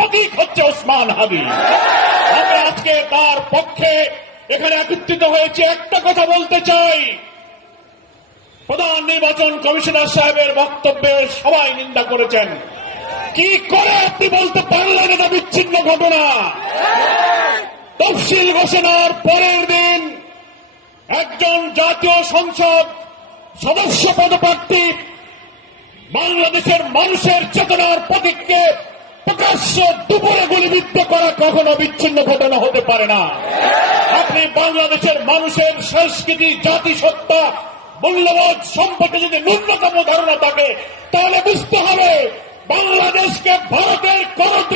প্রতীক হচ্ছে ওসমান হাদি। আমরা আজকে তার পক্ষে এখানে একত্রিত হয়েছে। একটা কথা বলতে চাই। প্রধান নির্বাচন কমিশনার সাহেবের বক্তব্যে সবাই নিন্দা করেছেন। কি করে আপনি বলতে পারলেন এটা বিচ্ছিন্ন ঘটনা? তফসিল ঘোষণার পরের দিন একজন জাতীয় সংসদ সদস্য পদপ্রার্থী বাংলাদেশের মানুষের কখনো বিচ্ছিন্ন ঘটনা হতে পারে না। আপনি বাংলাদেশের মানুষের সংস্কৃতি, জাতিসত্তা, মূল্যবোধ সম্পর্কে যদি ন্যূনতম ধারণা থাকে, তাহলে বুঝতে হবে বাংলাদেশকে ভারতের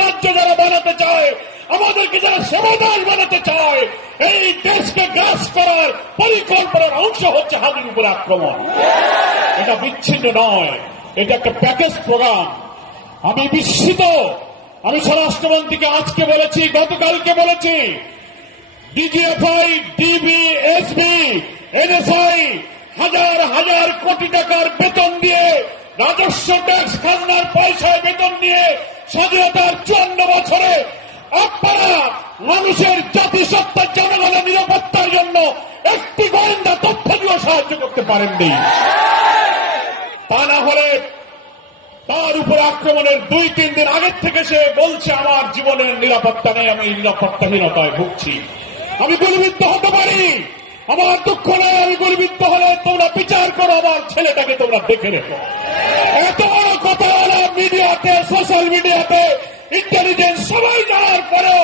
রাজ্য যারা বানাতে চায়, আমাদেরকে যারা সমাধান বানাতে চায়, এই দেশকে গ্রাস করার পরিকল্পনার অংশ হচ্ছে হাতির উপর আক্রমণ। এটা বিচ্ছিন্ন নয়, এটা একটা প্যাকেজ প্রোগ্রাম। আমি বিস্মিত আমি স্বরাষ্ট্রমন্ত্রীকে আজকে বলেছি, গতকালকে বলেছি, ডিজিএফআই ডিবি এসবি এনএসআই হাজার হাজার কোটি টাকার বেতন দিয়ে রাজস্ব ট্যাক্স খাজনার পয়সায় বেতন দিয়ে স্বাধীনতার চুয়ান্ন বছরে আপনারা মানুষের জাতিসত্তা জনগণের নিরাপত্তার জন্য একটি গোয়েন্দা তথ্য দিয়ে সাহায্য করতে পারেননি। তা না হলে তার উপর আক্রমণের দুই, তিন দিন আগের থেকে সে বলছে, আমার জীবনের নিরাপত্তা নেই, আমি নিরাপত্তাহীনতায় ভুগছি। আমি গুলিবিদ্ধ হতে পারি। আমার দুঃখ নেই, আমি গুলিবিদ্ধ হলে তোমরা বিচার করো, আমার ছেলেটাকে তোমরা দেখে রেখো। এত বড় কথা হলো মিডিয়াতে, সোশ্যাল মিডিয়াতে, ইন্টেলিজেন্স সবাই জানার পরেও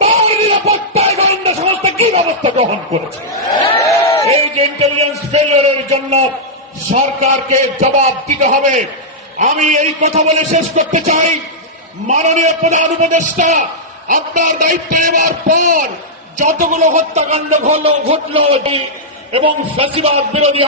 তার নিরাপত্তায় গোয়েন্দা সংস্থা কি ব্যবস্থা গ্রহণ করেছে? এই যে ইন্টেলিজেন্স ফেলিয়ারের জন্য সরকারকে জবাব দিতে হবে। আমি এই কথা বলে শেষ করতে চাই। মাননীয় প্রধান উপদেষ্টা, আপনার দায়িত্ব নেওয়ার পর যতগুলো হত্যাকাণ্ড ঘটল, ঘটলো, এবং ফ্যাসিবাদ বিরোধী